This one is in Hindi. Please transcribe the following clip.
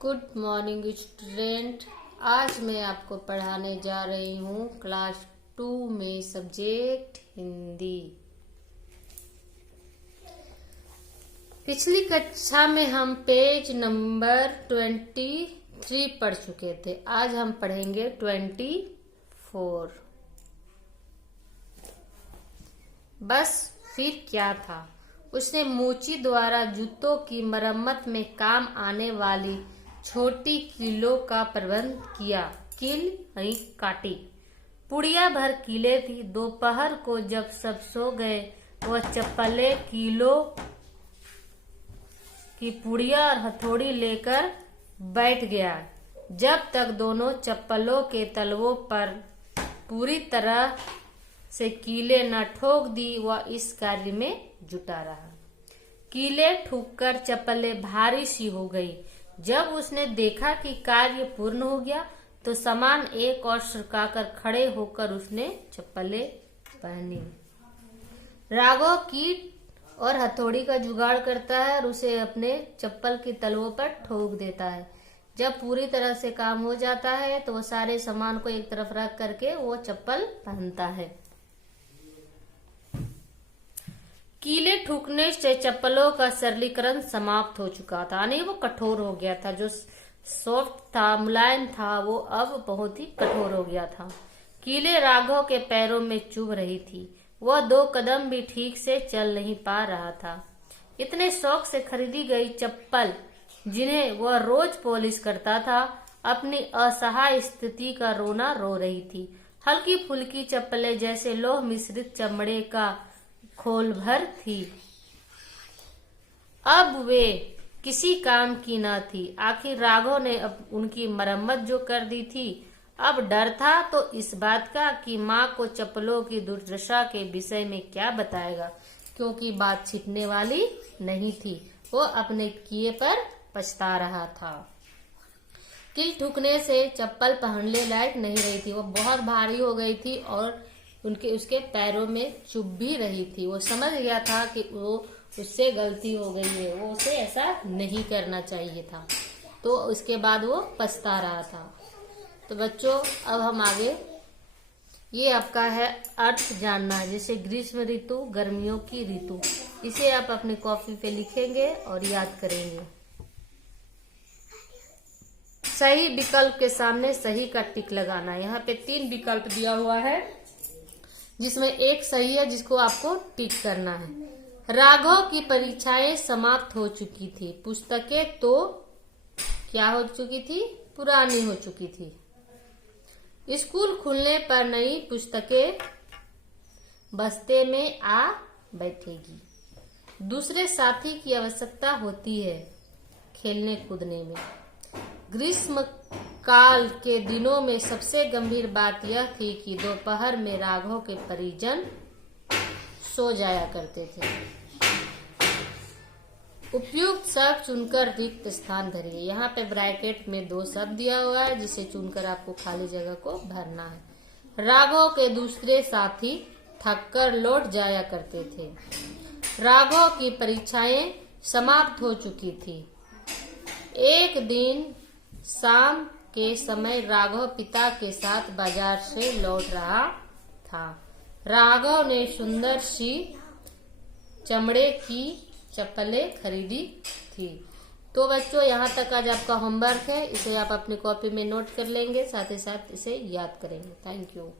Good morning student. आज मैं आपको पढ़ाने जा रही हूँ क्लास 2 में सब्जेक्ट हिंदी। पिछली कक्षा में हम पेज नंबर 23 पढ़ चुके थे। आज हम पढ़ेंगे 24। बस फिर क्या था, उसने मोची द्वारा जूतों की मरम्मत में काम आने वाली छोटी कीलों का प्रबंध किया। कील काटी, पुड़िया भर कीले थी। दोपहर को जब सब सो गए, वह चप्पलें कीलों की पुड़िया और हथौड़ी लेकर बैठ गया। जब तक दोनों चप्पलों के तलवों पर पूरी तरह से कीले न ठोक दी, वह इस कार्य में जुटा रहा। कीले ठोककर चप्पलें भारी सी हो गई। जब उसने देखा कि कार्य पूर्ण हो गया, तो सामान एक और सरकाकर खड़े होकर उसने चप्पलें पहनी। राघव कीट और हथौड़ी का जुगाड़ करता है और उसे अपने चप्पल की तलवों पर ठोक देता है। जब पूरी तरह से काम हो जाता है, तो वो सारे सामान को एक तरफ रख करके वो चप्पल पहनता है। कीले ठुकने से चप्पलों का सरलीकरण समाप्त हो चुका था, यानी वो कठोर हो गया था। जो सॉफ्ट था, मुलायम था, वो अब बहुत ही कठोर हो गया था। कीले राघव के पैरों में चुभ रही थी। वह 2 कदम भी ठीक से चल नहीं पा रहा था। इतने शौक से खरीदी गई चप्पल, जिन्हें वह रोज पॉलिश करता था, अपनी असहाय स्थिति का रोना रो रही थी। हल्की फुल्की चप्पलें जैसे लौह मिश्रित चमड़े का खोल भर थी। अब वे किसी काम की न थी। आखिर राघव ने अब उनकी मरम्मत जो कर दी थी। अब डर था तो इस बात का कि माँ को चप्पलों की दुर्दशा के विषय में क्या बताएगा, क्योंकि बात छिपने वाली नहीं थी। वो अपने किए पर पछता रहा था। कील ठुकने से चप्पल पहनने लायक नहीं रही थी। वो बहुत भारी हो गई थी और उसके पैरों में चुभ भी रही थी। वो समझ गया था कि वो उससे गलती हो गई है, वो उसे ऐसा नहीं करना चाहिए था। तो उसके बाद वो पछता रहा था। तो बच्चों, अब हम आगे, ये आपका है अर्थ जानना, जैसे ग्रीष्म ऋतु, गर्मियों की ऋतु। इसे आप अपनी कॉपी पे लिखेंगे और याद करेंगे। सही विकल्प के सामने सही का टिक लगाना। यहाँ पे 3 विकल्प दिया हुआ है, जिसमें एक सही है, जिसको आपको टिक करना है। राघव की परीक्षाएं समाप्त हो चुकी थी। पुस्तकें तो क्या हो चुकी थी? पुरानी हो चुकी थी। स्कूल खुलने पर नई पुस्तकें बस्ते में आ बैठेगी। दूसरे साथी की आवश्यकता होती है खेलने कूदने में। ग्रीष्म काल के दिनों में सबसे गंभीर बात यह थी कि दोपहर में राघव के परिजन सो जाया करते थे। उपयुक्त शब्द चुनकर रिक्त स्थान भरिए। यहाँ पे ब्रैकेट में 2 शब्द दिया हुआ है, जिसे चुनकर आपको खाली जगह को भरना है। राघव के दूसरे साथी थककर लौट जाया करते थे। राघव की परीक्षाएं समाप्त हो चुकी थी। एक दिन शाम के समय राघव पिता के साथ बाजार से लौट रहा था। राघव ने सुंदर सी चमड़े की चप्पलें खरीदी थी। तो बच्चों, यहाँ तक आज आपका होमवर्क है। इसे आप अपनी कॉपी में नोट कर लेंगे, साथ ही साथ इसे याद करेंगे। Thank you.